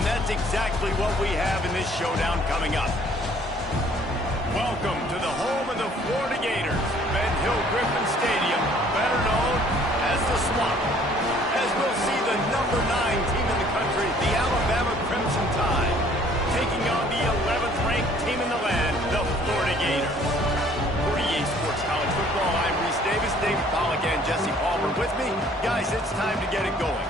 And that's exactly what we have in this showdown coming up. Welcome to the home of the Florida Gators, Ben Hill Griffin Stadium, better known as the Swamp. As we'll see the number 9 team in the country, the Alabama Crimson Tide, taking on the 11th ranked team in the land, the Florida Gators. For EA Sports College Football, I'm Reese Davis, David Pollack, and Jesse Palmer with me. Guys, it's time to get it going.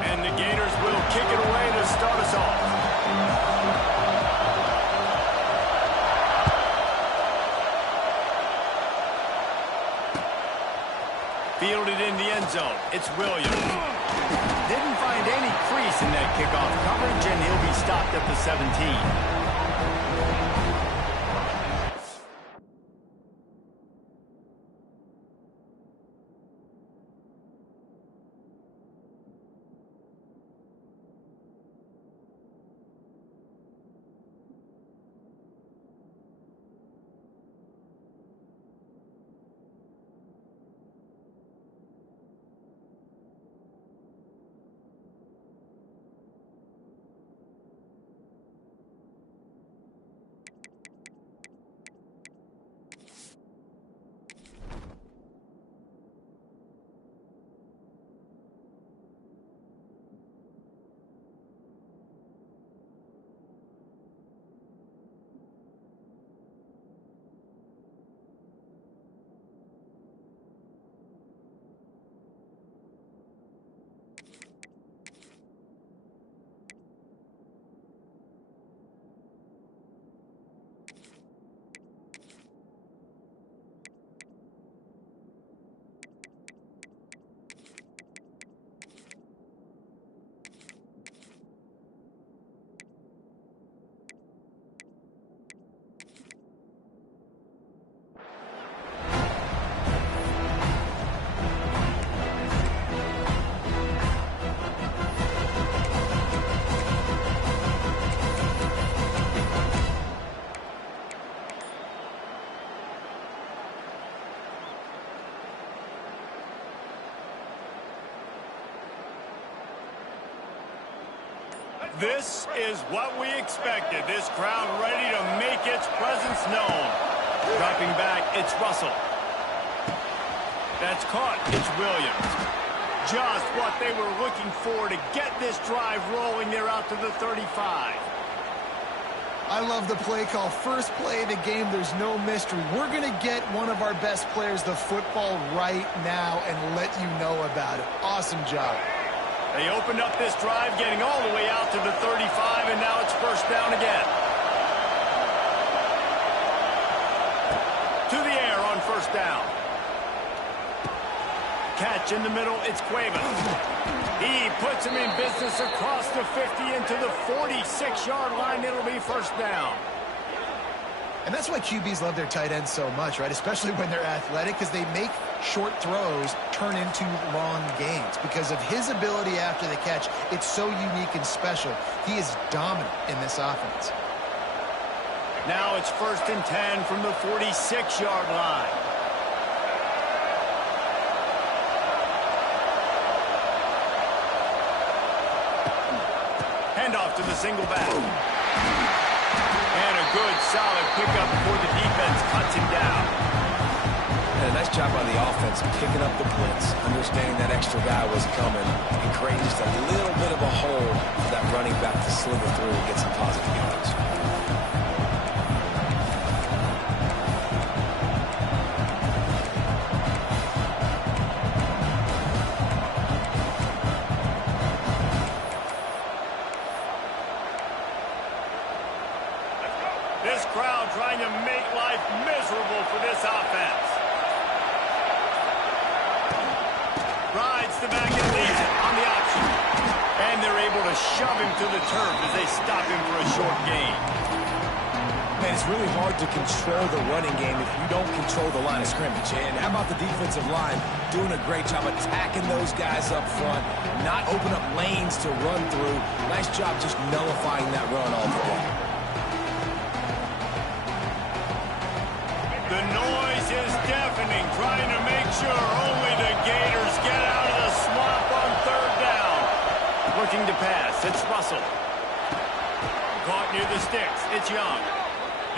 And the Gators will kick it away to start us off. Fielded in the end zone. It's Williams. Didn't find any crease in that kickoff coverage, and he'll be stopped at the 17. This is what we expected. This crowd ready to make its presence known. Dropping back, it's Russell. That's caught. It's Williams. Just what they were looking for to get this drive rolling. They're out to the 35. I love the play call. First play of the game, there's no mystery. We're going to get one of our best players the football right now and let you know about it. Awesome job. They opened up this drive, getting all the way out to the 35, and now it's first down again. To the air on first down. Catch in the middle, it's Cuevas. He puts him in business across the 50 into the 46-yard line. It'll be first down. And that's why QBs love their tight ends so much, right? Especially when they're athletic, because they make short throws turn into long gains. Because of his ability after the catch, it's so unique and special. He is dominant in this offense. Now it's first and 10 from the 46-yard line. Handoff to the single back. And a good, solid pickup before the defense cuts him down. And a nice job by the offense picking up the blitz, understanding that extra guy was coming, and creating just a little bit of a hole for that running back to slither through and get some positive yards. This crowd trying to make life miserable for this offense. Rides the back and leaves it on the option. And they're able to shove him to the turf as they stop him for a short gain. Man, it's really hard to control the running game if you don't control the line of scrimmage. And how about the defensive line doing a great job attacking those guys up front, not open up lanes to run through. Nice job just nullifying that run altogether. The noise is deafening, trying to make It's Russell. Caught near the sticks. It's Young.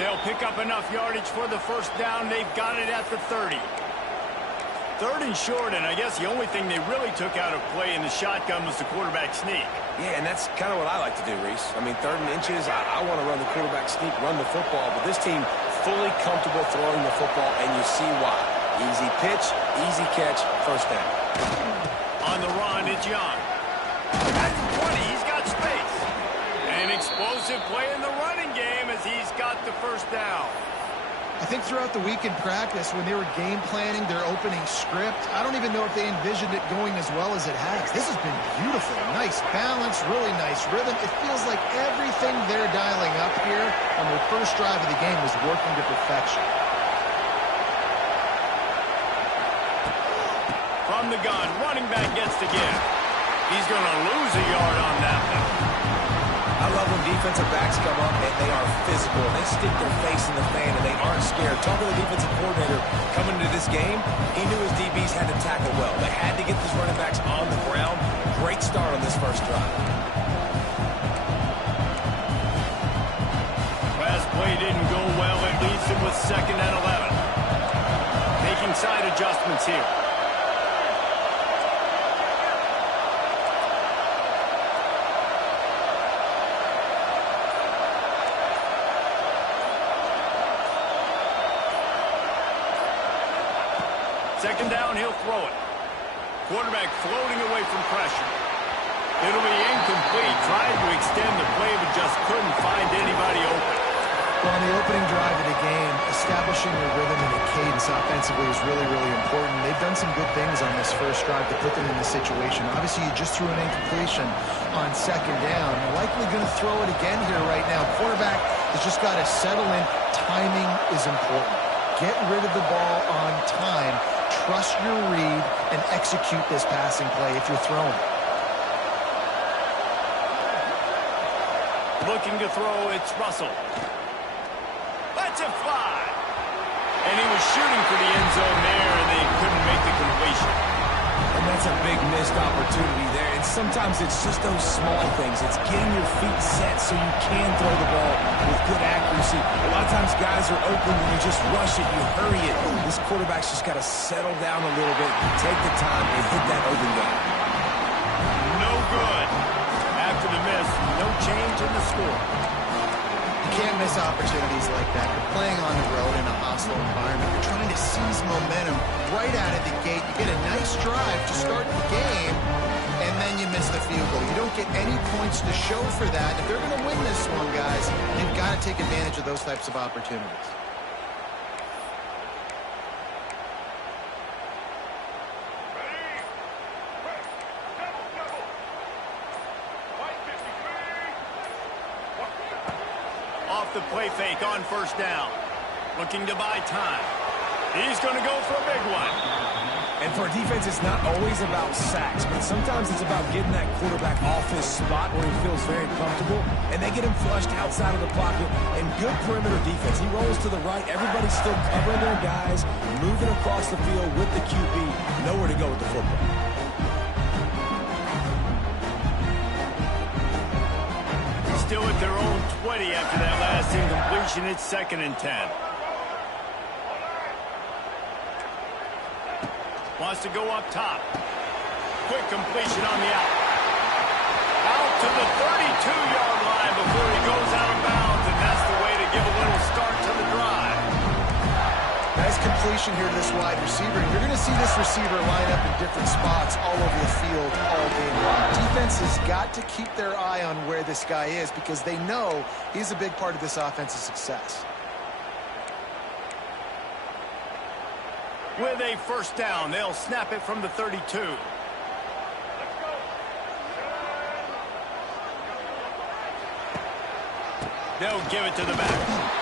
They'll pick up enough yardage for the first down. They've got it at the 30. Third and short, and I guess the only thing they really took out of play in the shotgun was the quarterback sneak. Yeah, and that's kind of what I like to do, Reese. I mean, 3rd and inches, I want to run the quarterback sneak, run the football, but this team fully comfortable throwing the football, and you see why. Easy pitch, easy catch, first down. On the run, it's Young. At the 20, he's got space. An explosive play in the running game as he's got the first down. I think throughout the week in practice, when they were game planning their opening script, I don't even know if they envisioned it going as well as it has. This has been beautiful. Nice balance, really nice rhythm. It feels like everything they're dialing up here on their first drive of the game is working to perfection. From the gun, running back gets to give. He's going to lose a yard on that one. I love when defensive backs come up and they are physical. They stick their face in the fan and they aren't scared. Talking to the defensive coordinator coming into this game, he knew his DBs had to tackle well. They had to get these running backs on the ground. Great start on this first drive. Last play didn't go well. It leaves him with 2nd and 11. Making side adjustments here. Second down, he'll throw it. Quarterback floating away from pressure. It'll be incomplete. Tried to extend the play, but just couldn't find anybody open. Well, on the opening drive of the game, establishing your rhythm and a cadence offensively is really, really important. They've done some good things on this first drive to put them in this situation. Obviously, you just threw an incompletion on 2nd down. Likely going to throw it again here right now. Quarterback has just got to settle in. Timing is important. Get rid of the ball on time. Trust your read and execute this passing play if you're throwing. Looking to throw, it's Russell. Lets it fly. And he was shooting for the end zone there, and they couldn't make the completion. And that's a big missed opportunity there. And sometimes it's just those small things. It's getting your feet set so you can throw the ball with good accuracy. A lot of times guys are open and you just rush it, you hurry it. This quarterback's just got to settle down a little bit, take the time, and hit that open guy. No good. After the miss, no change in the score. You can't miss opportunities like that. You're playing on the road in a hostile environment. You're trying to seize momentum right out of the gate. You get a nice drive to start the game, and then you miss the field goal. You don't get any points to show for that. If they're going to win this one, guys, they've got to take advantage of those types of opportunities. Off the play fake on first down. Looking to buy time. He's going to go for a big one. And for a defense, it's not always about sacks, but sometimes it's about getting that quarterback off his spot where he feels very comfortable, and they get him flushed outside of the pocket. And good perimeter defense. He rolls to the right. Everybody's still covering their guys, moving across the field with the QB. Nowhere to go with the football. Still at their own 20 after that last incompletion. It's 2nd and 10. Wants to go up top. Quick completion on the out. Out to the 32-yard line before he goes out of bounds, and that's the way to give a little start to the drive. Nice completion here to this wide receiver. And you're going to see this receiver line up in different spots all over the field all game long. Defense has got to keep their eye on where this guy is because they know he's a big part of this offense's success. With a first down, they'll snap it from the 32. They'll give it to the back.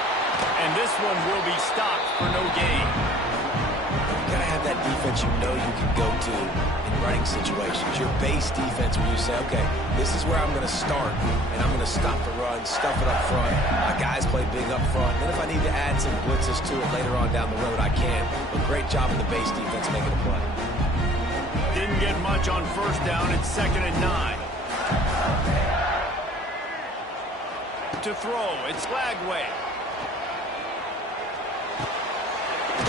And this one will be stopped for no gain. You gotta have that defense you know you can go to in running situations. Your base defense where you say, okay, this is where I'm going to start, and I'm going to stop the run, stuff it up front. My guys play big up front. Then if I need to add some blitzes to it later on down the road, I can. But great job in the base defense making a play. Didn't get much on first down. It's 2nd and 9. to throw. It's Lagway.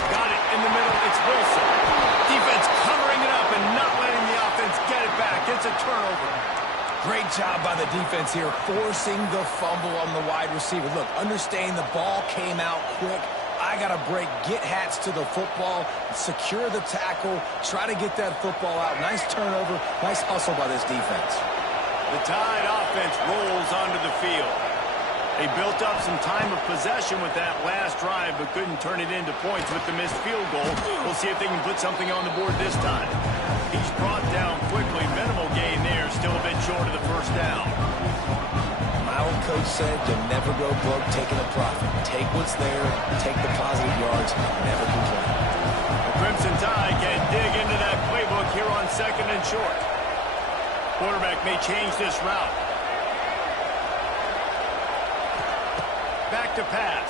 Got it in the middle. It's Wilson. Defense covering it up and not letting the offense get it back. It's a turnover. Great job by the defense here, forcing the fumble on the wide receiver. Look, understanding the ball came out quick. I got to break, get hats to the football, secure the tackle, try to get that football out. Nice turnover, nice hustle by this defense. The Tide offense rolls onto the field. They built up some time of possession with that last drive, but couldn't turn it into points with the missed field goal. We'll see if they can put something on the board this time. He's brought down quickly. Minimal gain there, still a bit short of the first down. My old coach said you'll never go broke taking a profit. Take what's there, take the positive yards, and never complain. The Crimson Tide can dig into that playbook here on 2nd and short. Quarterback may change this route. Back to pass.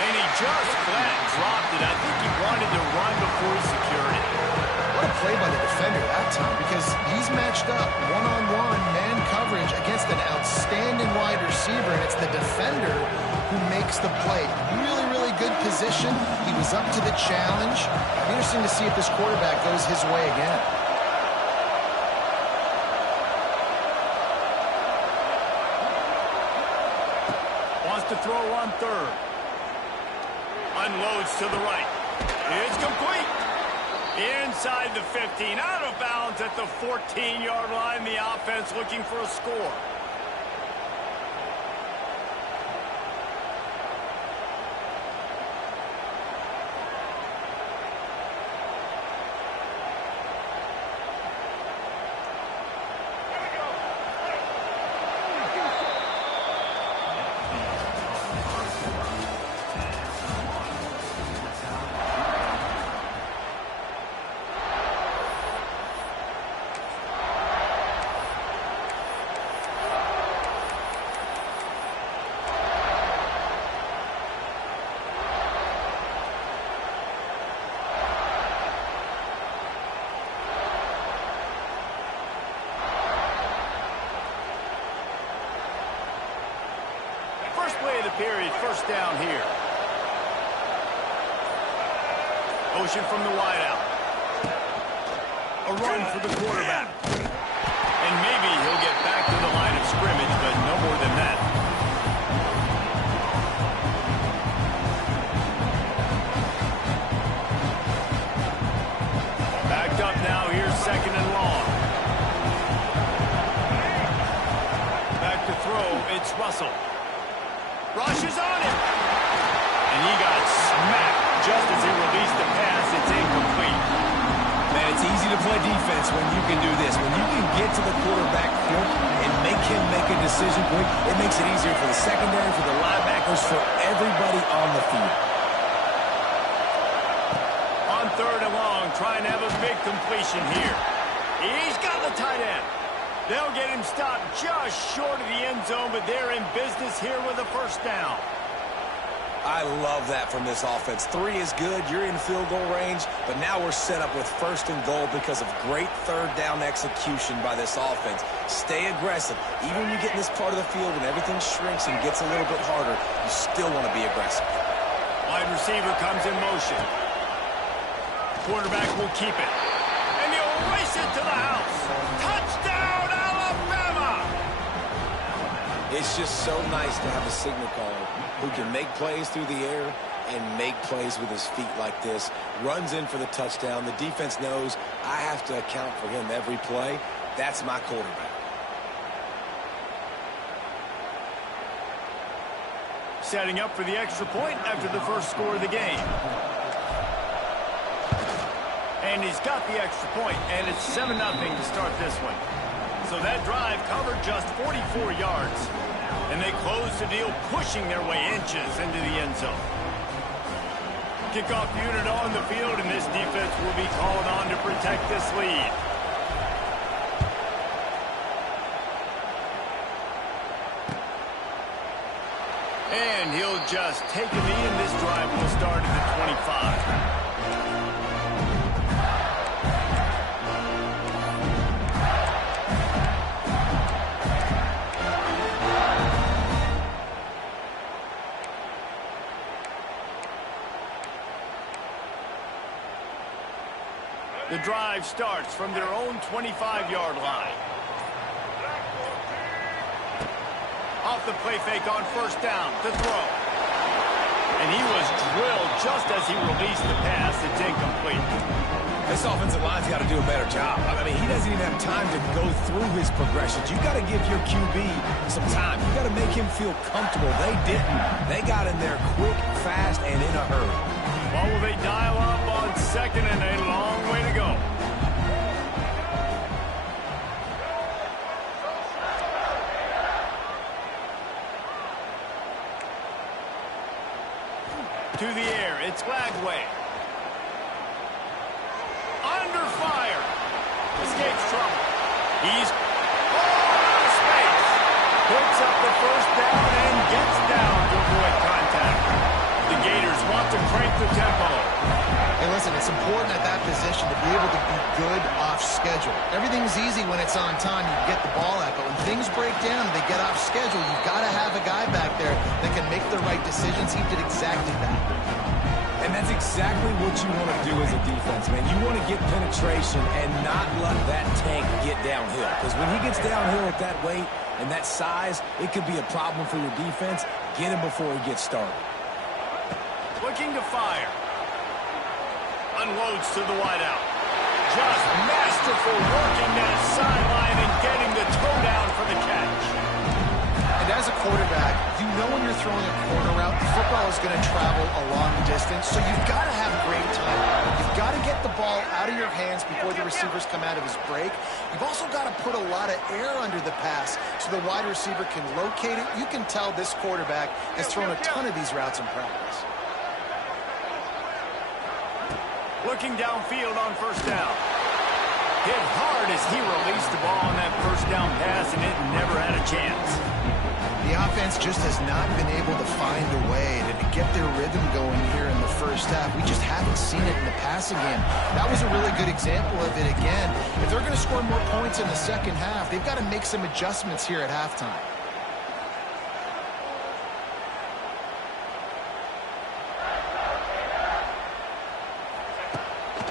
And he just flat dropped it. I think he wanted to run before he secured it. What a play by the defender that time, because he's matched up one-on-one man coverage against an outstanding wide receiver, and it's the defender who makes the play. Really, really good position. He was up to the challenge. Interesting to see if this quarterback goes his way again. Wants to throw on 3rd. Unloads to the right. It's complete. Inside the 15, out of bounds at the 14-yard line. The offense looking for a score. Play of the period, first down here. Motion from the wideout. A run for the quarterback. And maybe he'll get back to the line of scrimmage, but no more than that. Backed up now, here's 2nd and long. Back to throw, it's Russell. Rushes on it. And he got smacked just as he released the pass. It's incomplete. Man, it's easy to play defense when you can do this. When you can get to the quarterback quick and make him make a decision quick, it makes it easier for the secondary, for the linebackers, for everybody on the field. On 3rd and long, trying to have a big completion here. He's got the tight end. They'll get him stopped just short of the end zone, but they're in business here with a first down. I love that from this offense. 3 is good. You're in field goal range, but now we're set up with 1st and goal because of great 3rd down execution by this offense. Stay aggressive. Even when you get in this part of the field and everything shrinks and gets a little bit harder, you still want to be aggressive. Wide receiver comes in motion. Quarterback will keep it. And he'll race it to the house. Touchdown, Alabama! It's just so nice to have a signal caller who can make plays through the air and make plays with his feet like this. Runs in for the touchdown. The defense knows I have to account for him every play. That's my quarterback. Setting up for the extra point after the first score of the game. And he's got the extra point, and it's 7-0 to start this one. So that drive covered just 44 yards. And they close the deal, pushing their way inches into the end zone. Kickoff unit on the field, and this defense will be called on to protect this lead. And he'll just take a knee, and this drive will start at the 25. The drive starts from their own 25-yard line. Off the play fake on first down to throw. And he was drilled just as he released the pass. It's incomplete. This offensive line's got to do a better job. I mean, he doesn't even have time to go through his progressions. You got to give your QB some time. You got to make him feel comfortable. They didn't. They got in there quick, fast, and in a hurry. Well, will they dial up on second and a long way to go? To the air, it's Lagway. Under fire. Escapes trouble. He's out of space. Picks up the first down and gets down to avoid contact. The Gators want to crank the tempo. Hey, listen, it's important at that position to be able to be good off schedule. Everything's easy when it's on time. You can get the ball out, but when things break down and they get off schedule, you've got to have a guy back there that can make the right decisions. He did exactly that. And that's exactly what you want to do as a defense, man. You want to get penetration and not let that tank get downhill. Because when he gets downhill at that weight and that size, it could be a problem for your defense. Get him before he gets started. Looking to fire. Unloads to the wideout. Just masterful working that sideline and getting the toe down for the catch. And as a quarterback, you know when you're throwing a corner route, the football is going to travel a long distance, so you've got to have great timing. You've got to get the ball out of your hands before the receivers come out of his break. You've also got to put a lot of air under the pass so the wide receiver can locate it. You can tell this quarterback has thrown a ton of these routes in practice. Looking downfield on first down. Hit hard as he released the ball on that first down pass, and it never had a chance. The offense just has not been able to find a way to get their rhythm going here in the first half. We just haven't seen it in the passing game. That was a really good example of it again. If they're going to score more points in the second half, they've got to make some adjustments here at halftime.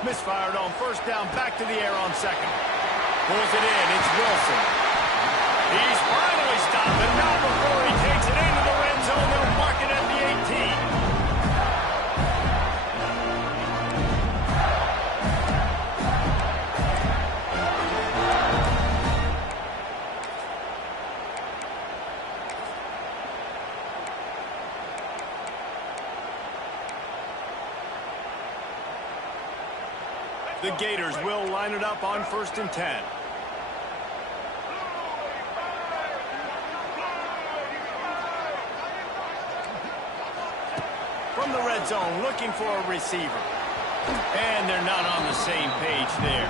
Misfired on first down, back to the air on second. Pulls it in, it's Wilson. He's finally stopped, and not before he takes it into the red zone. They'll mark it at the 18. The Gators will line it up on 1st and 10. From the red zone, looking for a receiver. And they're not on the same page there.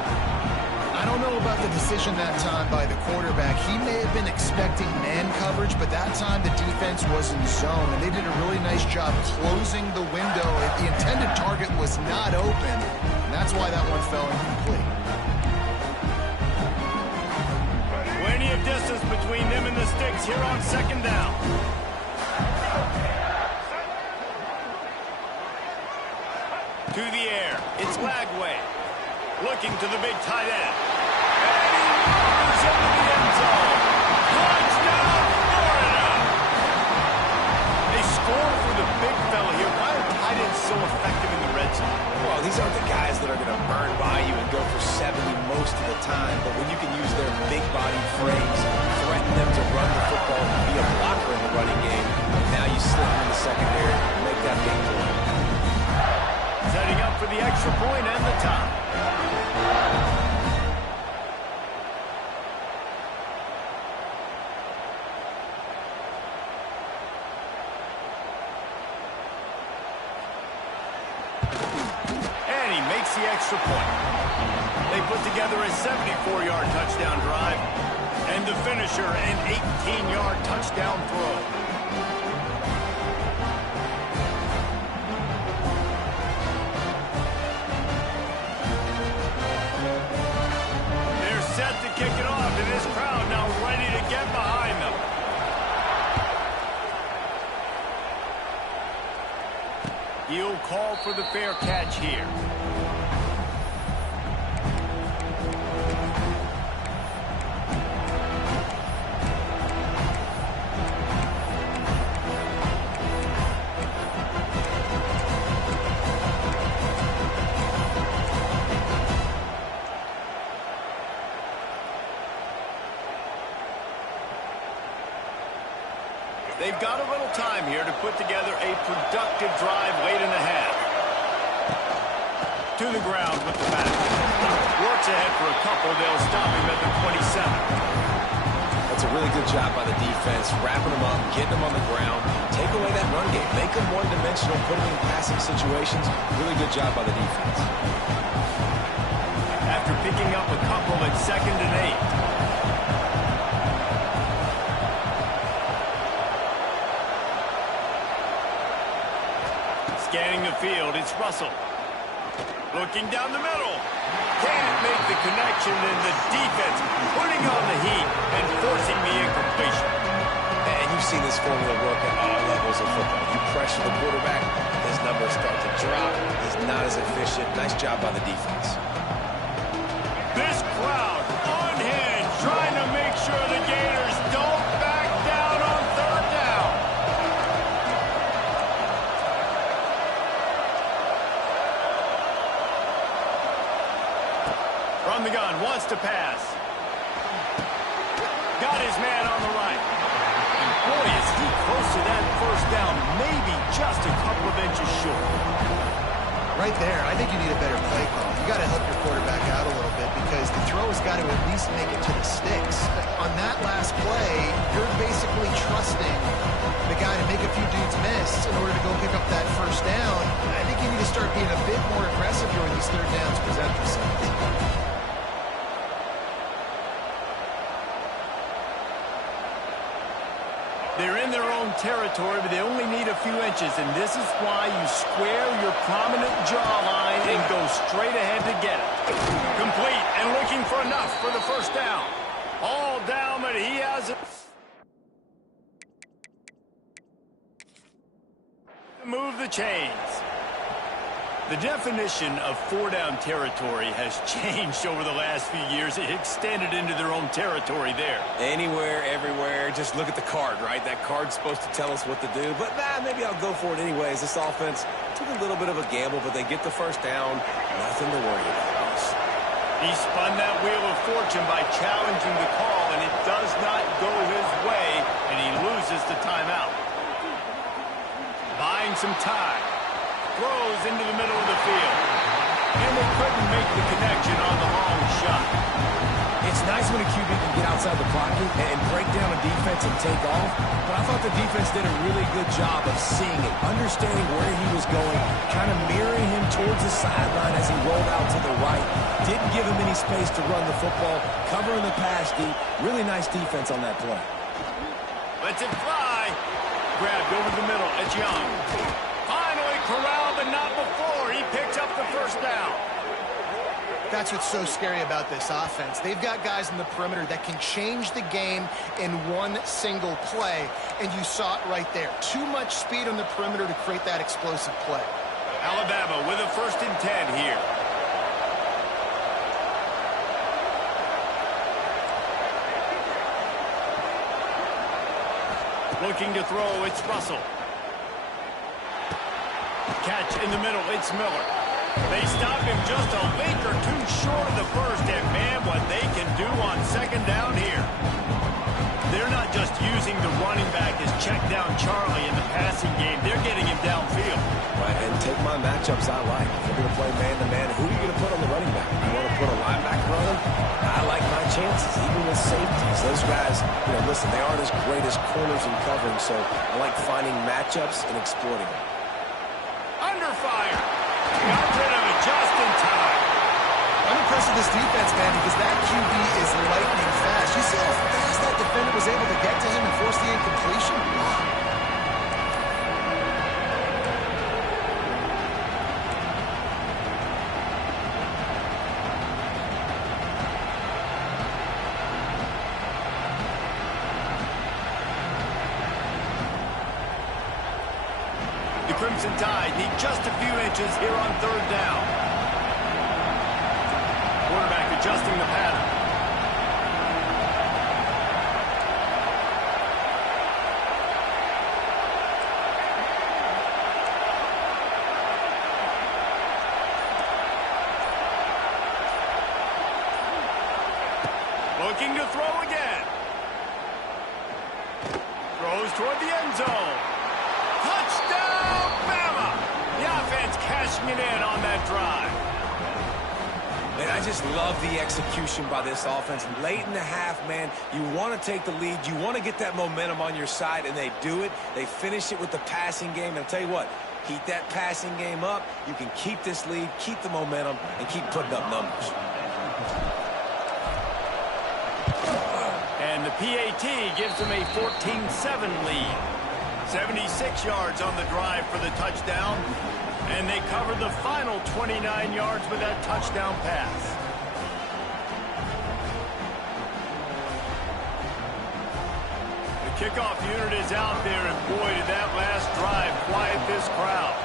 I don't know about the decision that time by the quarterback. He may have been expecting man coverage, but that time the defense was in zone, and they did a really nice job closing the window. The intended target was not open, and that's why that one fell incomplete. Plenty of distance between them and the sticks here on second down. To the air, it's Lagway. Looking to the big tight end. And he rolls into the end zone. Touchdown, Florida! They score for the big fella here. Why are tight ends so effective in the red zone? Well, these aren't the guys that are going to burn by you and go for 70 most of the time, but when you can use their big-bodied frames, threaten them to run the football and be a blocker in the running game, now you slip them in the secondary and make that big play. Setting up for the extra point and the tie. And he makes the extra point. They put together a 74-yard touchdown drive, and the finisher an 18-yard touchdown throw. Set to kick it off, and this crowd now ready to get behind them. He'll call for the fair catch here. they've got a little time here to put together a productive drive late in the half. To the ground with the pass. Works ahead for a couple. They'll stop him at the 27. That's a really good job by the defense, wrapping them up, getting them on the ground, take away that run game, make them one-dimensional, put them in passing situations. Really good job by the defense. After picking up a couple at 2nd and 8. Scanning the field, it's Russell. Looking down the middle. Can't make the connection, and the defense putting on the heat and forcing the incompletion. And you've seen this formula work at all levels of football. You pressure the quarterback, his numbers start to drop. He's not as efficient. Nice job by the defense. This crowd unhinged, trying to make sure the Gators don't back down on 3rd down. From the gun, wants to pass. Got his man on the right. And boy, is he close to that 1st down, maybe just a couple of inches short. Right there, I think you need a better play call. You got to help your quarterback out a little bit because the throw has got to at least make it to the sticks. On that last play, you're basically trusting the guy to make a few dudes miss in order to go pick up that 1st down. I think you need to start being a bit more aggressive here when these 3rd downs present themselves. They're in their own territory, but they only need a few inches, and this is why you square your prominent jawline and go straight ahead to get it. Complete and looking for enough for the 1st down. All down, but he has it. Move the chains. The definition of 4-down territory has changed over the last few years. It extended into their own territory there. Anywhere, everywhere, just look at the card, right? That card's supposed to tell us what to do, but maybe I'll go for it anyways. This offense took a little bit of a gamble, but they get the 1st down. Nothing to worry about. He spun that wheel of fortune by challenging the call, and it does not go his way, and he loses the timeout. Buying some time. Throws into the middle of the field. And they couldn't make the connection on the long shot. It's nice when a QB can get outside the pocket and break down a defense and take off, but I thought the defense did a really good job of seeing it, understanding where he was going, kind of mirroring him towards the sideline as he rolled out to the right. Didn't give him any space to run the football, covering the pass deep. Really nice defense on that play. Lets it fly. Grabbed over the middle. It's Young. Finally corralled, but not before. He picks up the 1st down. That's what's so scary about this offense. They've got guys in the perimeter that can change the game in one single play, and you saw it right there. Too much speed on the perimeter to create that explosive play. Alabama with a 1st and 10 here. Looking to throw, it's Russell. Catch in the middle, it's Miller. They stop him just a link or two short of the 1st, and man, what they can do on 2nd down here. They're not just using the running back as check down Charlie in the passing game. They're getting him downfield. Right, and take my matchups I like. If you're going to play man-to-man, who are you going to put on the running back? You want to put a linebacker on him? I like my chances, even with safeties. Those guys, listen, they aren't as great as corners and covering, so I like finding matchups and exploiting them. Under fire. Got rid of it just in time. I'm impressed with this defense, man, because that QB is lightning fast. You see how fast that defender was able to get to him and force the incompletion? Wow. The Crimson Tide need just a few inches here on 3rd down. Quarterback adjusting the pattern. Looking to throw again. Throws Goes toward the end zone. Touchdown, Bama! The offense cashing it in on that drive. Man, I just love the execution by this offense. Late in the half, man, you want to take the lead. You want to get that momentum on your side, and they do it. They finish it with the passing game. And I'll tell you what, keep that passing game up. You can keep this lead, keep the momentum, and keep putting up numbers. And the PAT gives them a 14-7 lead. 76 yards on the drive for the touchdown. And they covered the final 29 yards with that touchdown pass. The kickoff unit is out there, and boy, did that last drive quiet this crowd.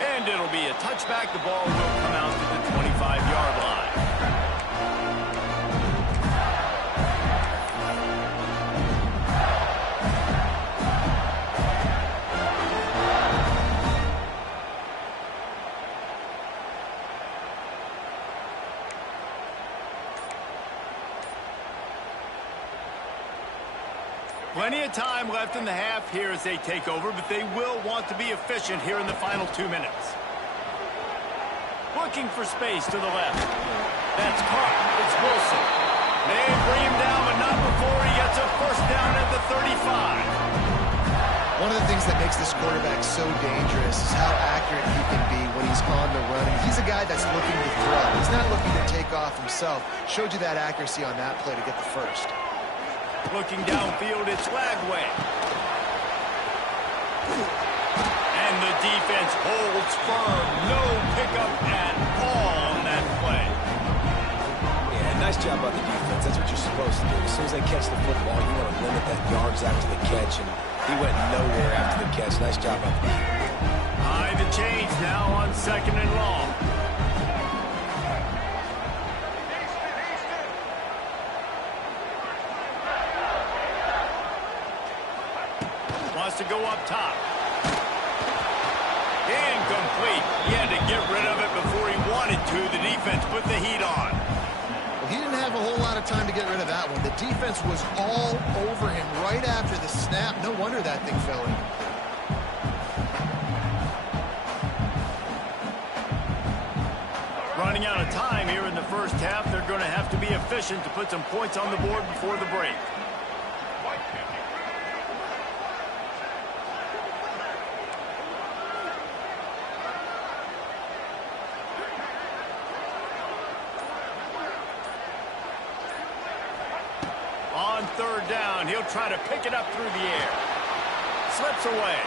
And it'll be a touchback. The ball will come out to the 25-yard line. Plenty of time left in the half here as they take over, but they will want to be efficient here in the final 2 minutes. Looking for space to the left. That's caught. It's Wilson. They bring him down, but not before he gets a first down at the 35. One of the things that makes this quarterback so dangerous is how accurate he can be when he's on the run. And he's a guy that's looking to throw. He's not looking to take off himself. Showed you that accuracy on that play to get the first. Looking downfield, it's Lagway. And the defense holds firm. No pickup at all on that play. Yeah, nice job by the defense. That's what you're supposed to do. As soon as they catch the football, you want to limit that yards after the catch, and he went nowhere after the catch. Nice job by the defense. High the change now on 2nd and long. To go up top. Incomplete. He had to get rid of it before he wanted to. The defense put the heat on. Well, he didn't have a whole lot of time to get rid of that one. The defense was all over him right after the snap. No wonder that thing fell in. Running out of time here in the first half. They're going to have to be efficient to put some points on the board before the break. On 3rd down, he'll try to pick it up through the air. Slips away.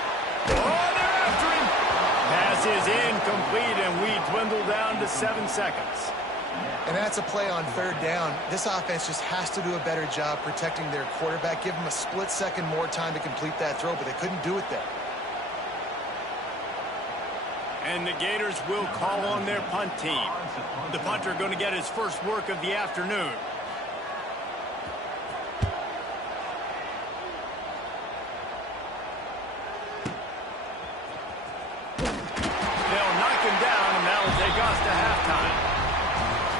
Oh, they're after him. Pass is incomplete, and we dwindle down to 7 seconds. And that's a play on 3rd down. This offense just has to do a better job protecting their quarterback. Give them a split second more time to complete that throw, but they couldn't do it there. And the Gators will call on their punt team. The punter going to get his first work of the afternoon.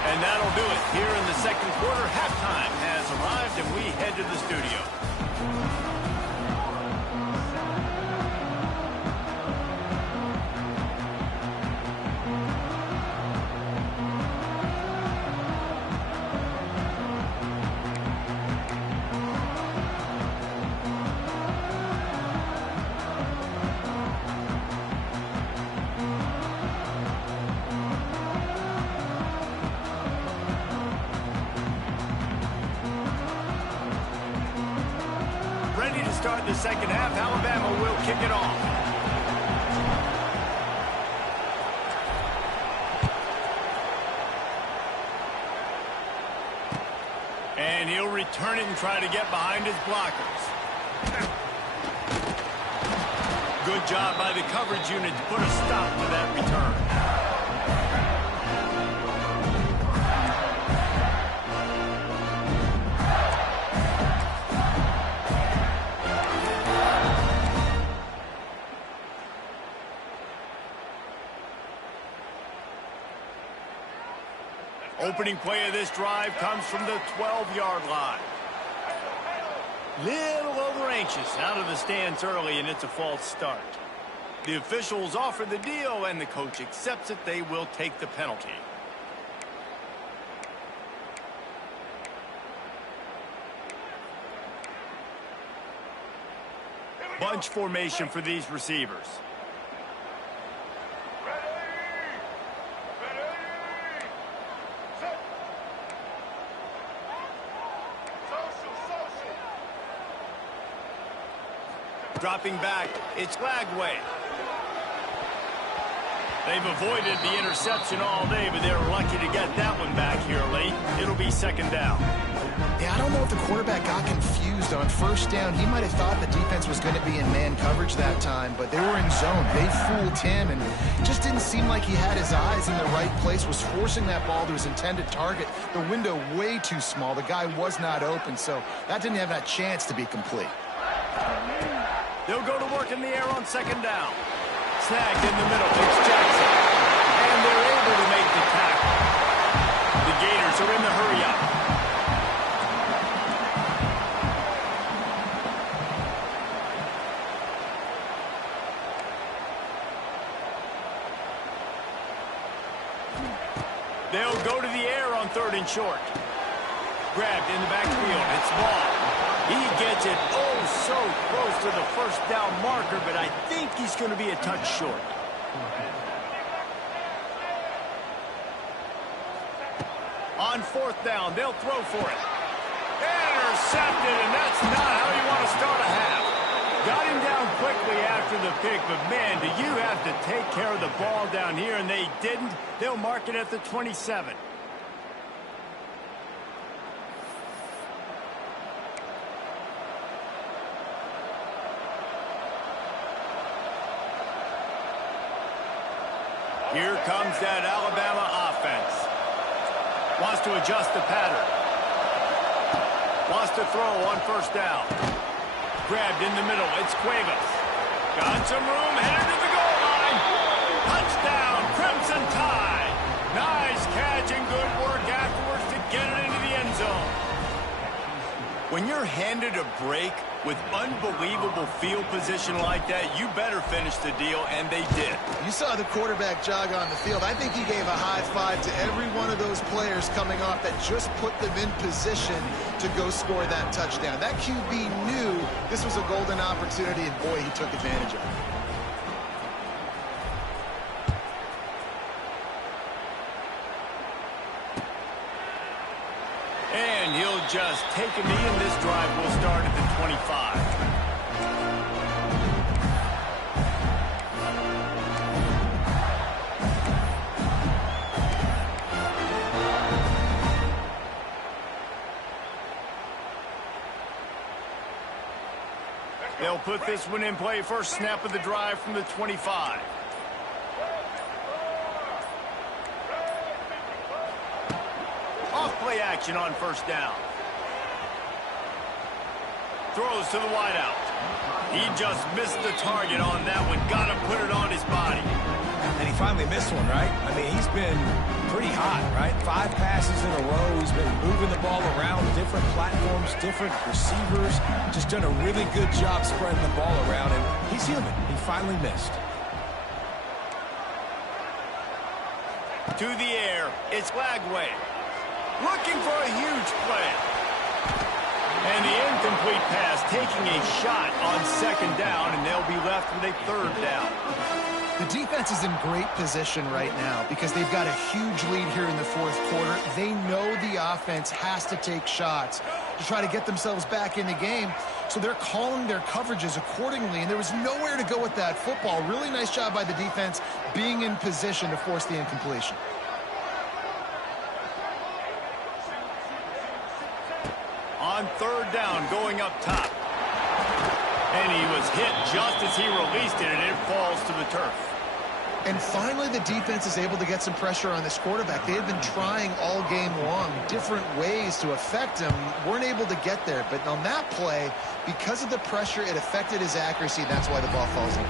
And that'll do it here in the second quarter. Halftime has arrived, and we head to the studio. Ready to start the second half. Alabama will kick it off. And he'll return it and try to get behind his blockers. Good job by the coverage unit to put a stop to that return. Opening play of this drive comes from the 12-yard line. Little over-anxious out of the stands early, and it's a false start. The officials offer the deal, and the coach accepts it. They will take the penalty. Bunch formation for these receivers. Dropping back, it's Lagway. They've avoided the interception all day, but they're lucky to get that one back here late. It'll be second down. Yeah, I don't know if the quarterback got confused on first down. He might have thought the defense was going to be in man coverage that time, but they were in zone. They fooled him, and it just didn't seem like he had his eyes in the right place, was forcing that ball to his intended target. The window way too small. The guy was not open, so that didn't have that chance to be complete. They'll go to work in the air on second down. Snagged in the middle. It's Jackson. And they're able to make the tackle. The Gators are in the hurry-up. They'll go to the air on third and short. Grabbed in the backfield. It's Ball. He gets it so close to the first down marker, but I think he's going to be a touch short. On fourth down, they'll throw for it. Intercepted, and that's not how you want to start a half. Got him down quickly after the pick, but man, do you have to take care of the ball down here, and they didn't. They'll mark it at the 27. Here comes that Alabama offense. Wants to adjust the pattern. Wants to throw on first down. Grabbed in the middle. It's Cuevas. Got some room. Headed to the goal line. Touchdown, Crimson Tide. Nice catch and good work afterwards to get it into the end zone. When you're handed a break with unbelievable field position like that, you better finish the deal, and they did. You saw the quarterback jog on the field. I think he gave a high five to every one of those players coming off that just put them in position to go score that touchdown. That QB knew this was a golden opportunity, and boy, he took advantage of it. And he'll just take a knee, and this drive will start at the 25. They'll put this one in play. First snap of the drive from the 25. Off-play action on first down. Throws to the wideout. He just missed the target on that one. Got to put it on his body. And he finally missed one, right? I mean, he's been pretty hot, right? 5 passes in a row. He's been moving the ball around different platforms, different receivers. Just done a really good job spreading the ball around, and he's human. He finally missed. To the air, it's Lagway. Looking for a huge play. And the incomplete pass, taking a shot on second down, and they'll be left with a third down. The defense is in great position right now because they've got a huge lead here in the fourth quarter. They know the offense has to take shots to try to get themselves back in the game, so they're calling their coverages accordingly, and there was nowhere to go with that football. Really nice job by the defense being in position to force the incompletion. On third down, going up top. And he was hit just as he released it, and it falls to the turf. And finally, the defense is able to get some pressure on this quarterback. They had been trying all game long different ways to affect him. Weren't able to get there. But on that play, because of the pressure, it affected his accuracy. That's why the ball falls in.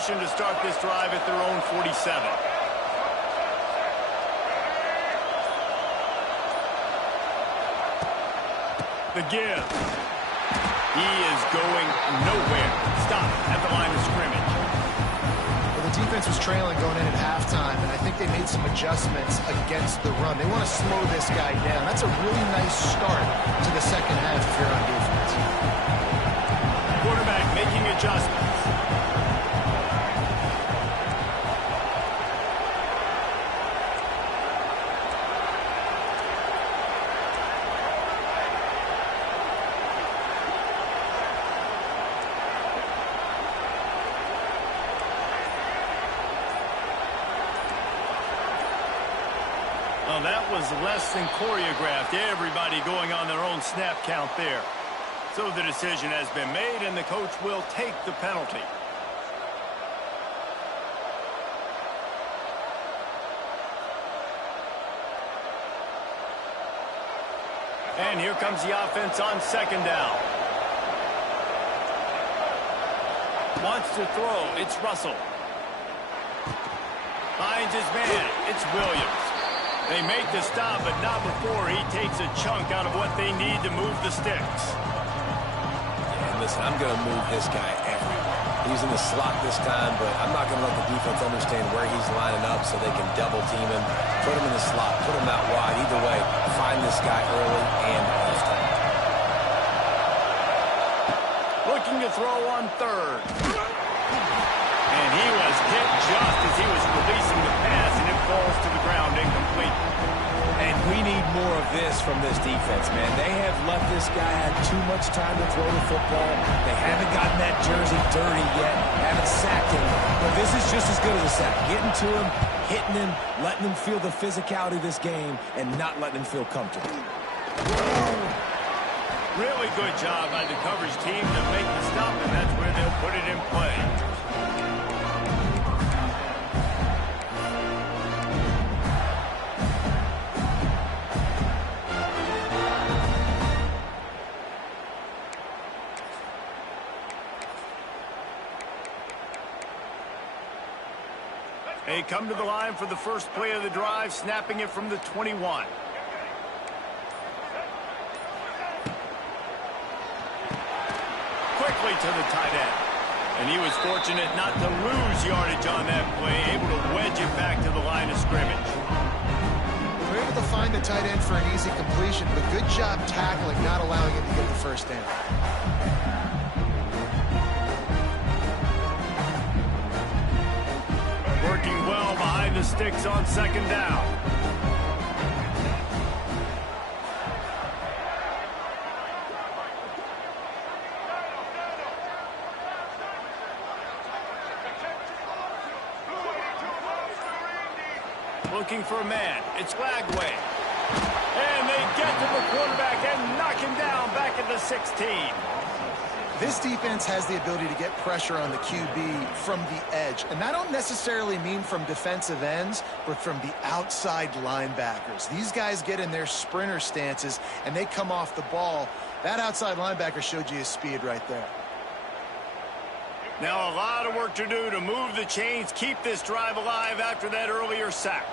position to start this drive at their own 47. The give. He is going nowhere. Stop at the line of scrimmage. Well, the defense was trailing going in at halftime, and I think they made some adjustments against the run. They want to slow this guy down. That's a really nice start to the second half if you're on defense. Quarterback making adjustments. Well, that was less than choreographed. Everybody going on their own snap count there. So the decision has been made, and the coach will take the penalty. And here comes the offense on second down. Wants to throw. It's Russell. Finds his man. It's Williams. They make the stop, but not before he takes a chunk out of what they need to move the sticks. Yeah, listen, I'm going to move this guy everywhere. He's in the slot this time, but I'm not going to let the defense understand where he's lining up so they can double team him, put him in the slot, put him out wide. Either way, find this guy early and often. Looking to throw on third. And he was hit just as he was releasing the pass, and it falls to the ground incomplete. And we need more of this from this defense, man. They have let this guy have too much time to throw the football. They haven't gotten that jersey dirty yet, haven't sacked him. But this is just as good as a sack. Getting to him, hitting him, letting him feel the physicality of this game, and not letting him feel comfortable. Really good job by the coverage team to make the stop, and that's where they'll put it in play. They come to the line for the first play of the drive, snapping it from the 21. Quickly to the tight end. And he was fortunate not to lose yardage on that play, able to wedge it back to the line of scrimmage. We're able to find the tight end for an easy completion, but good job tackling, not allowing him to get the first down. Working well behind the sticks on second down. Looking for a man. It's Lagway. And they get to the quarterback and knock him down back at the 16. This defense has the ability to get pressure on the QB from the edge. And I don't necessarily mean from defensive ends, but from the outside linebackers. These guys get in their sprinter stances, and they come off the ball. That outside linebacker showed you his speed right there. Now a lot of work to do to move the chains, keep this drive alive after that earlier sack.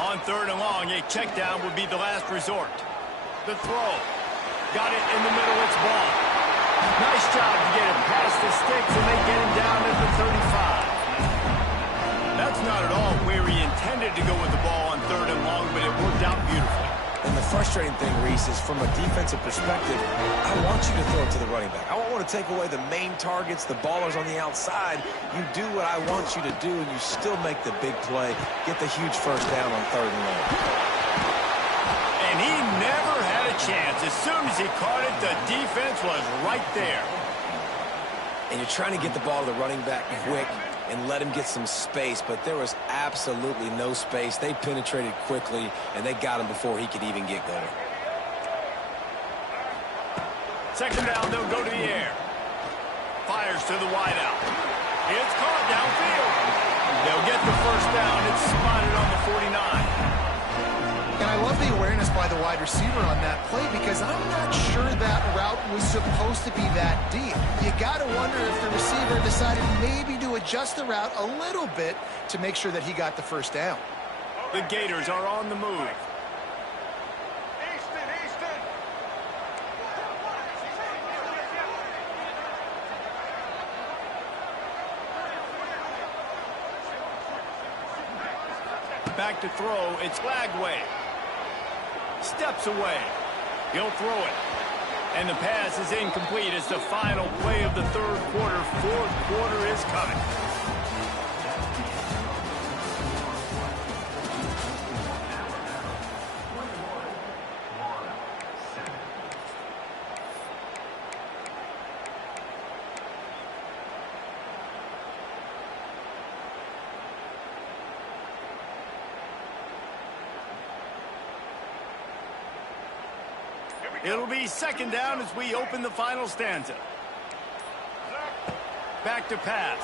On third and long, a check down would be the last resort. The throw. Got it in the middle, it's ball. Nice job to get him past the sticks, and they get him down at the 35. That's not at all where he intended to go with the ball on third and long, but it worked out beautifully. And the frustrating thing, Reese, is from a defensive perspective, I want you to throw it to the running back. I don't want to take away the main targets, the ballers on the outside. You do what I want you to do, and you still make the big play, get the huge first down on third and long. And he never had a chance. As soon as he caught it, the defense was right there. And you're trying to get the ball to the running back quick and let him get some space, but there was absolutely no space. They penetrated quickly, and they got him before he could even get going. Second down, they'll go to the air. Fires to the wideout. It's caught downfield. They'll get the first down. It's spotted on the 49. I love the awareness by the wide receiver on that play because I'm not sure that route was supposed to be that deep. You got to wonder if the receiver decided maybe to adjust the route a little bit to make sure that he got the first down. The Gators are on the move. Back to throw, it's Flagway. Steps away. He'll throw it. And the pass is incomplete. It's the final play of the third quarter. Fourth quarter is coming. It'll be second down as we open the final stanza. Back to pass.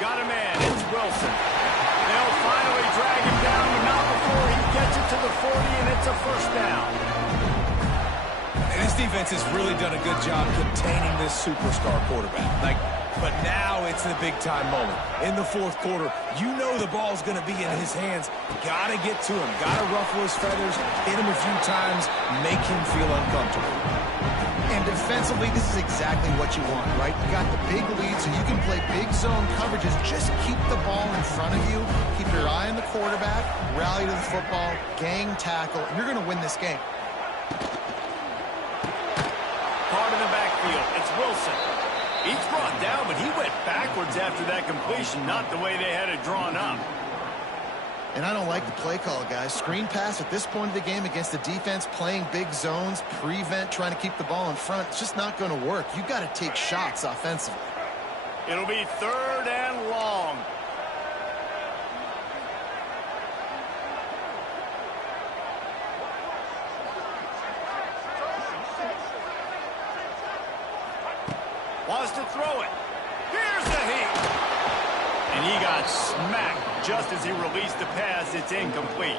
Got a man. It's Wilson. They'll finally drag him down, but not before he gets it to the 40, and it's a first down. And this defense has really done a good job containing this superstar quarterback. But now it's the big-time moment. In the fourth quarter, you know the ball's going to be in his hands. Got to get to him. Got to ruffle his feathers, hit him a few times, make him feel uncomfortable. And defensively, this is exactly what you want, right? You got the big lead, so you can play big zone coverages. Just keep the ball in front of you. Keep your eye on the quarterback, rally to the football, gang tackle, and you're going to win this game. Caught in the backfield. It's Wilson. He's brought down, but he went backwards after that completion, not the way they had it drawn up. And I don't like the play call, guys. Screen pass at this point of the game against the defense, playing big zones, prevent, trying to keep the ball in front. It's just not going to work. You've got to take shots offensively. It'll be third and long. Wants to throw it. Here's the heat. And he got smacked just as he released the pass. It's incomplete.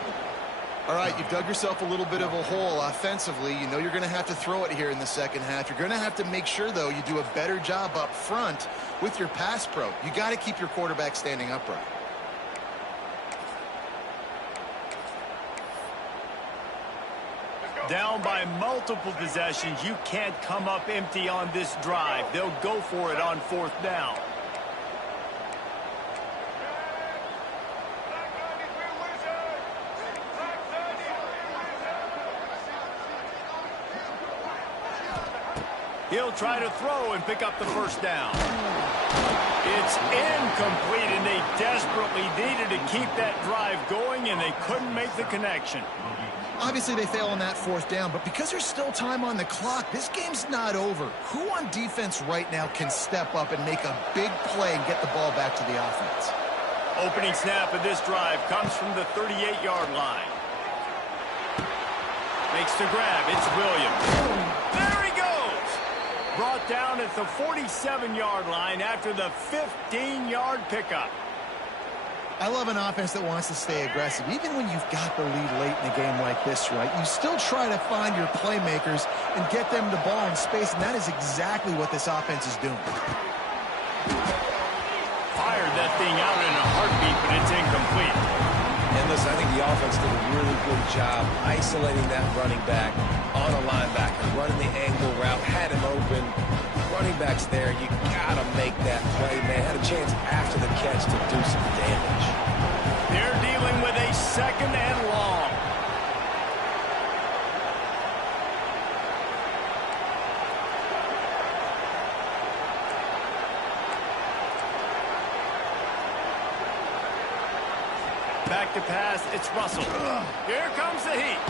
All right, you've dug yourself a little bit of a hole offensively. You know you're going to have to throw it here in the second half. You're going to have to make sure, though, you do a better job up front with your pass pro. You got to keep your quarterback standing upright. Down by multiple possessions, you can't come up empty on this drive. They'll go for it on fourth down. He'll try to throw and pick up the first down. It's incomplete, and they desperately needed to keep that drive going, and they couldn't make the connection. Obviously, they fail on that fourth down, but because there's still time on the clock, this game's not over. Who on defense right now can step up and make a big play and get the ball back to the offense? Opening snap of this drive comes from the 38-yard line. Makes the grab. It's Williams. There he goes! Brought down at the 47-yard line after the 15-yard pickup. I love an offense that wants to stay aggressive. Even when you've got the lead late in a game like this, right, you still try to find your playmakers and get them the ball in space, and that is exactly what this offense is doing. Fired that thing out in a heartbeat, but it's incomplete. And listen, I think the offense did a really good job isolating that running back on a linebacker, running the angle route, had him open. Running back's there. You got to make that play, man. Had a chance after the catch to do some damage. They're dealing with a second and long. Back to pass. It's Russell. Here comes the heat.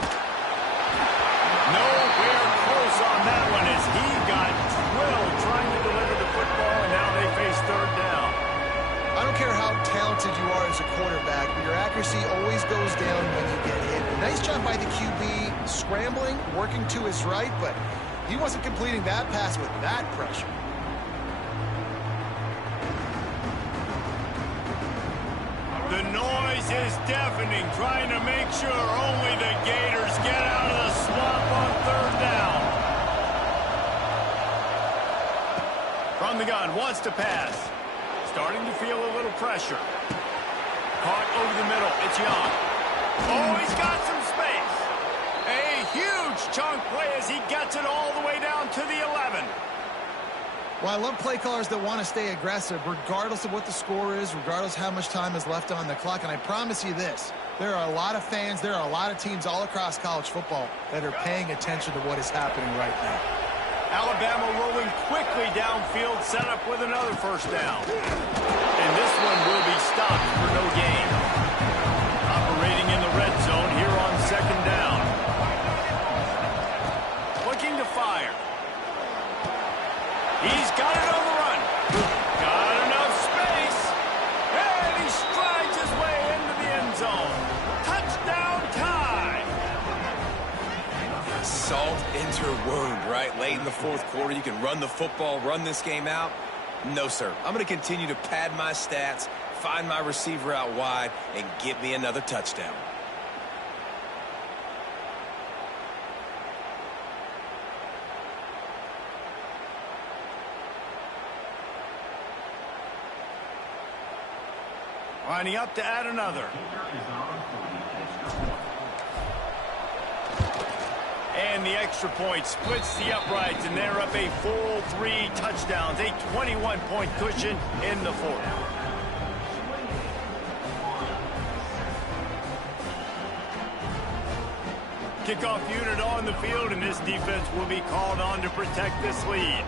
Nowhere close on that one as he got drilled trying to deliver the football, and now they face third down. I don't care how talented you are as a quarterback, but your accuracy always goes down when you get hit. Nice job by the QB scrambling, working to his right, but he wasn't completing that pass with that pressure. The noise is deafening, trying to make sure only the Gators get out of the swamp on third down. From the gun, wants to pass. Starting to feel a little pressure. Caught over the middle. It's Young. Oh, he's got some space. A huge chunk play as he gets it all the way down to the 11. Well, I love play callers that want to stay aggressive, regardless of what the score is, regardless how much time is left on the clock. And I promise you this, there are a lot of fans, there are a lot of teams all across college football that are paying attention to what is happening right now. Alabama rolling quickly downfield, set up with another first down. And this one will be stopped for no gain. Operating in the red zone here on second down. Looking to fire. He's got it on the run. Got enough space. And he strides his way into the end zone. Touchdown tie. Salt into her wound, right? Late in the fourth quarter, you can run the football, run this game out. No, sir. I'm going to continue to pad my stats, find my receiver out wide, and get me another touchdown. Lining up to add another. And the extra point splits the uprights, and they're up a full 3 touchdowns, a 21-point cushion in the fourth. Kickoff unit on the field, and this defense will be called on to protect this lead.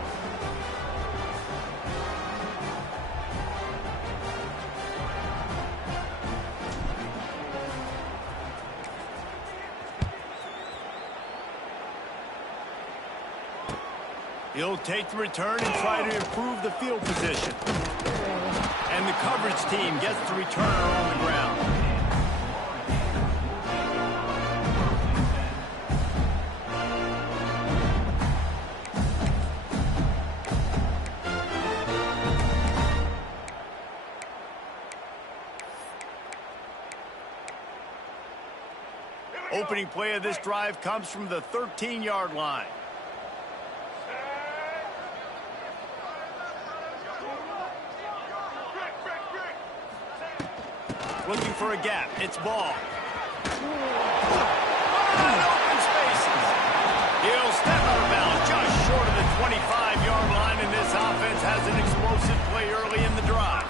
He'll take the return and try to improve the field position. And the coverage team gets the returner on the ground. Opening play of this drive comes from the 13-yard line. Looking for a gap. It's Ball. Wide open spaces. He'll step out of bounds just short of the 25-yard line, and this offense has an explosive play early in the drive.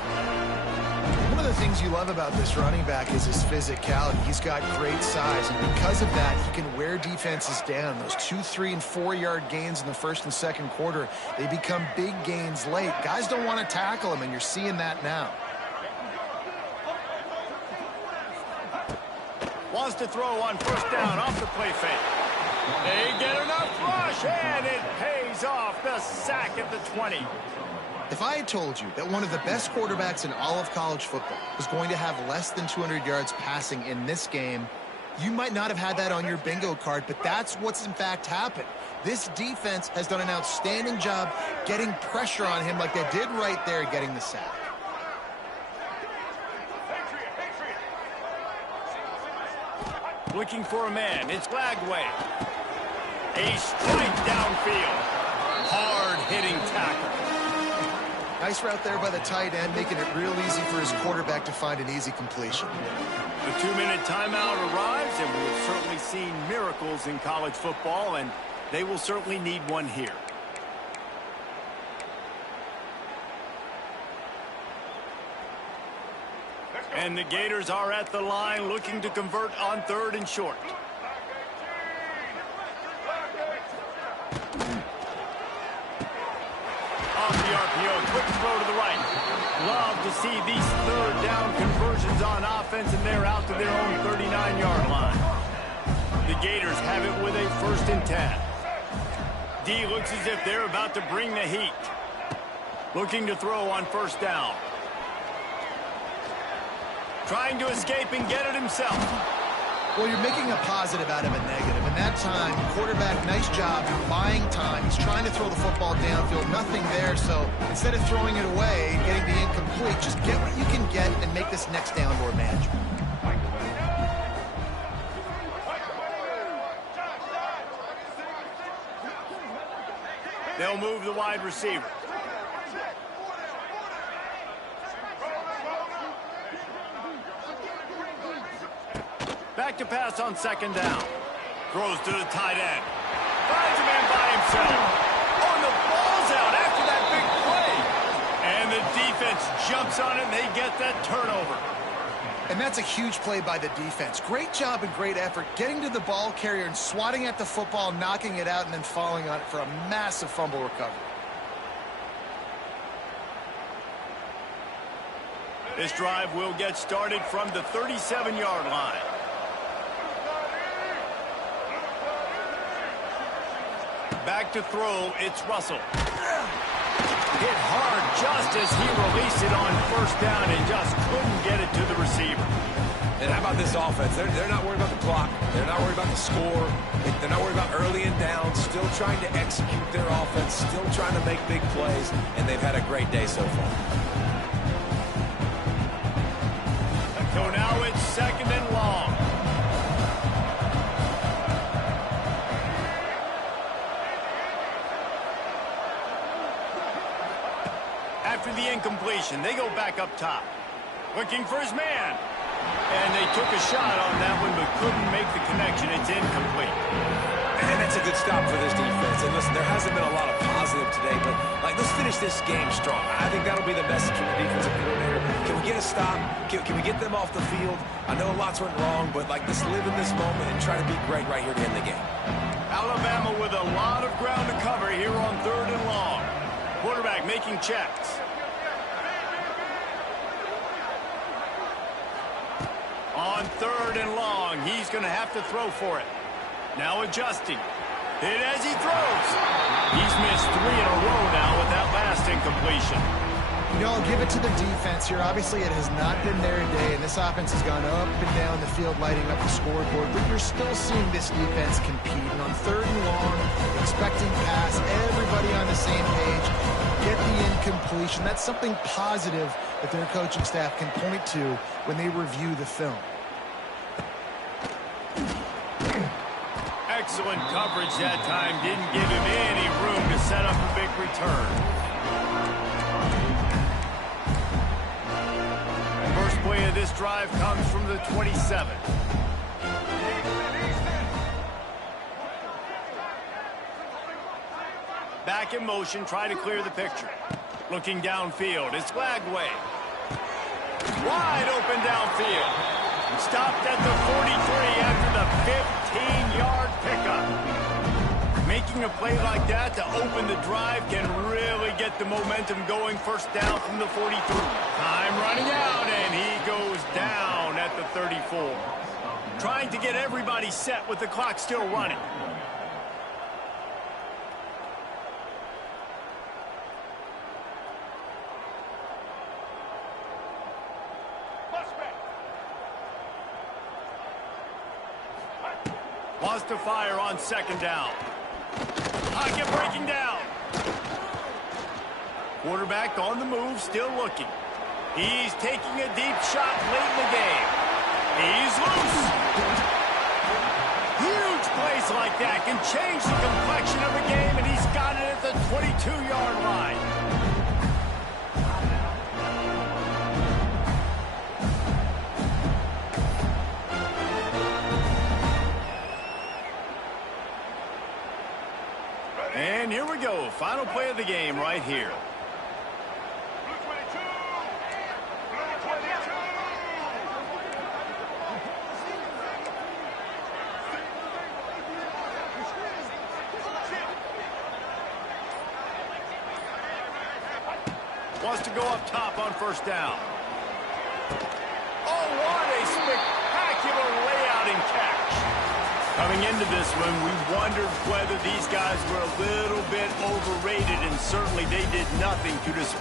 One of the things you love about this running back is his physicality. He's got great size, and because of that, he can wear defenses down. Those 2-, 3-, and 4-yard gains in the first and second quarter, they become big gains late. Guys don't want to tackle him, and you're seeing that now. Wants to throw on first down off the play fake. They get enough rush, and it pays off. The sack at the 20. If I had told you that one of the best quarterbacks in all of college football was going to have less than 200 yards passing in this game, you might not have had that on your bingo card, but that's what's in fact happened. This defense has done an outstanding job getting pressure on him like they did right there, getting the sack. Looking for a man. It's Lagway. A strike downfield. Hard-hitting tackle. Nice route there by the tight end, making it real easy for his quarterback to find an easy completion. The 2-minute timeout arrives, and we've certainly seen miracles in college football, and they will certainly need one here. And the Gators are at the line looking to convert on third and short. Off the RPO, quick throw to the right. Love to see these third down conversions on offense, and they're out to their own 39-yard line. The Gators have it with a 1st and 10. D looks as if they're about to bring the heat. Looking to throw on first down. Trying to escape and get it himself. Well, you're making a positive out of a negative. And that time, quarterback, nice job buying time. He's trying to throw the football downfield. Nothing there, so instead of throwing it away, getting the incomplete, just get what you can get and make this next down more manageable. They'll move the wide receiver. Back to pass on second down. Throws to the tight end. Finds a man by himself. Oh, and the ball's out after that big play. And the defense jumps on it, and they get that turnover. And that's a huge play by the defense. Great job and great effort getting to the ball carrier and swatting at the football, knocking it out, and then falling on it for a massive fumble recovery. This drive will get started from the 37-yard line. Back to throw, it's Russell. Hit hard just as he released it on first down and just couldn't get it to the receiver. And how about this offense? They're not worried about the clock. They're not worried about the score. They're not worried about early and down. Still trying to execute their offense. Still trying to make big plays. And they've had a great day so far. So now it's second and long. After the incompletion, they go back up top. Looking for his man. And they took a shot on that one, but couldn't make the connection. It's incomplete. And that's a good stop for this defense. And listen, there hasn't been a lot of positive today, but let's finish this game strong. I think that'll be the message from the defensive coordinator. Can we get a stop? Can we get them off the field? I know lots went wrong, but let's live in this moment and try to be great right here to end the game. Alabama with a lot of ground to cover here on third and long. Quarterback making checks. On third and long, he's going to have to throw for it. Now adjusting. Hit as he throws. He's missed 3 in a row now with that last incompletion. You know, I'll give it to the defense here. Obviously, it has not been their day, and this offense has gone up and down the field, lighting up the scoreboard. But you're still seeing this defense compete. And on third and long, expecting pass, everybody on the same page, get the incompletion. That's something positive that their coaching staff can point to when they review the film. Excellent coverage that time. Didn't give him any room to set up a big return. First play of this drive comes from the 27. Back in motion, trying to clear the picture. Looking downfield, it's Lagway. Wide open downfield. Stopped at the 43 after the 15-yard pickup. Making a play like that to open the drive can really get the momentum going. First down from the 43. Time running out, and he goes down at the 34. Trying to get everybody set with the clock still running. Wants to fire on second down. Pocket breaking down. Quarterback on the move, still looking. He's taking a deep shot late in the game. He's loose. Huge plays like that can change the complexion of a game, and he's got it at the 22-yard line. And here we go. Final play of the game right here. Wants to go up top on first down. Oh, what a spectacular layout and catch. Coming into this one, we wondered whether these guys were a little bit overrated, and certainly they did nothing to dispel